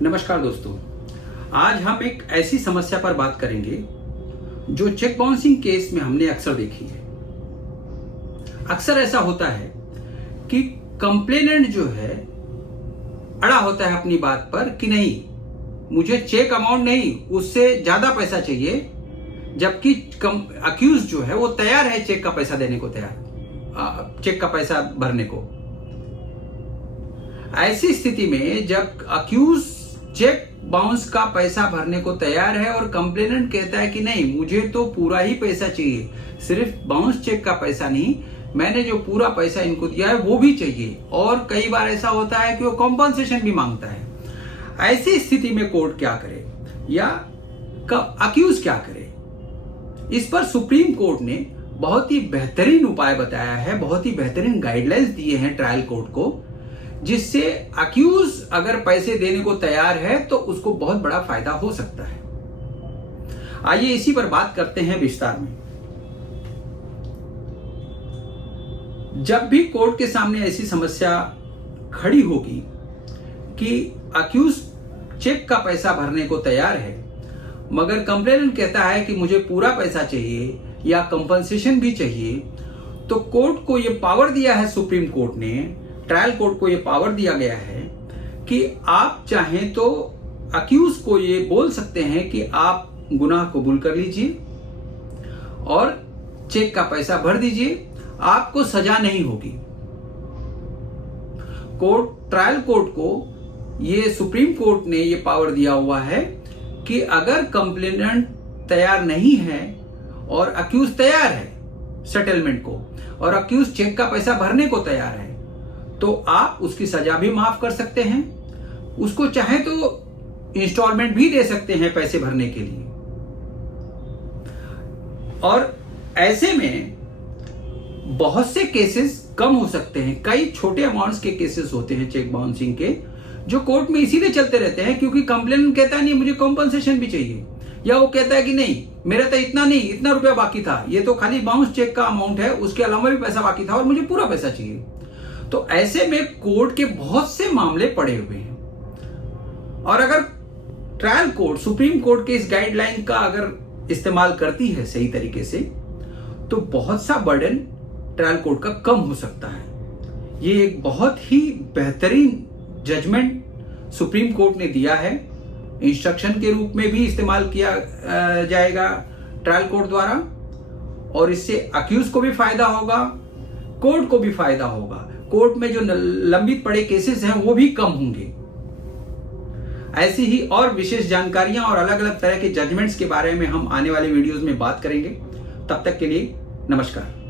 नमस्कार दोस्तों, आज हम एक ऐसी समस्या पर बात करेंगे जो चेक बाउंसिंग केस में हमने अक्सर देखी है। अक्सर ऐसा होता है कि कंप्लेनेंट जो है अड़ा होता है अपनी बात पर कि नहीं, मुझे चेक अमाउंट नहीं उससे ज्यादा पैसा चाहिए, जबकि अक्यूज जो है वो तैयार है चेक का पैसा देने को, चेक का पैसा भरने को। ऐसी स्थिति में जब अक्यूज चेक बाउंस का पैसा भरने को तैयार है और कंप्लेनेंट कहता है कि नहीं, मुझे तो पूरा ही पैसा चाहिए, सिर्फ बाउंस चेक का पैसा नहीं, मैंने जो पूरा पैसा इनको दिया है वो भी चाहिए, और कई बार ऐसा होता है कि वो कॉम्पनसेशन भी मांगता है। ऐसी स्थिति में कोर्ट क्या करे या अक्यूज क्या करे, इस पर सुप्रीम कोर्ट ने बहुत ही बेहतरीन उपाय बताया है, बहुत ही बेहतरीन गाइडलाइंस दिए हैं ट्रायल कोर्ट को, जिससे अक्यूज अगर पैसे देने को तैयार है तो उसको बहुत बड़ा फायदा हो सकता है। आइए इसी पर बात करते हैं विस्तार में। जब भी कोर्ट के सामने ऐसी समस्या खड़ी होगी कि अक्यूज चेक का पैसा भरने को तैयार है मगर कंप्लेनेंट कहता है कि मुझे पूरा पैसा चाहिए या कंपनसेशन भी चाहिए, तो कोर्ट को यह पावर दिया है, सुप्रीम कोर्ट ने ट्रायल कोर्ट को यह पावर दिया गया है कि आप चाहें तो अक्यूज को ये बोल सकते हैं कि आप गुनाह कबूल कर लीजिए और चेक का पैसा भर दीजिए, आपको सजा नहीं होगी। ट्रायल कोर्ट को ये सुप्रीम कोर्ट ने ये पावर दिया हुआ है कि अगर कंप्लेनेंट तैयार नहीं है और अक्यूज तैयार है सेटलमेंट को, और अक्यूज चेक का पैसा भरने को तैयार है, तो आप उसकी सजा भी माफ कर सकते हैं, उसको चाहे तो इंस्टॉलमेंट भी दे सकते हैं पैसे भरने के लिए। और ऐसे में बहुत से केसेस कम हो सकते हैं। कई छोटे अमाउंट्स के केसेस होते हैं चेक बाउंसिंग के, जो कोर्ट में इसीलिए चलते रहते हैं क्योंकि कंप्लेनेंट कहता है नहीं मुझे कॉम्पनसेशन भी चाहिए, या वो कहता है कि नहीं मेरा तो इतना नहीं, इतना रुपया बाकी था, ये तो खाली बाउंस चेक का अमाउंट है, उसके अलावा भी पैसा बाकी था और मुझे पूरा पैसा चाहिए। तो ऐसे में कोर्ट के बहुत से मामले पड़े हुए हैं, और अगर ट्रायल कोर्ट सुप्रीम कोर्ट के इस गाइडलाइन का अगर इस्तेमाल करती है सही तरीके से, तो बहुत सा बर्डन ट्रायल कोर्ट का कम हो सकता है। ये एक बहुत ही बेहतरीन जजमेंट सुप्रीम कोर्ट ने दिया है, इंस्ट्रक्शन के रूप में भी इस्तेमाल किया जाएगा ट्रायल कोर्ट द्वारा, और इससे अक्यूज को भी फायदा होगा, कोर्ट को भी फायदा होगा। कोर्ट में जो लंबित पड़े केसेस हैं वो भी कम होंगे। ऐसी ही और विशेष जानकारियां और अलग अलग तरह के जजमेंट्स के बारे में हम आने वाले वीडियोस में बात करेंगे। तब तक के लिए नमस्कार।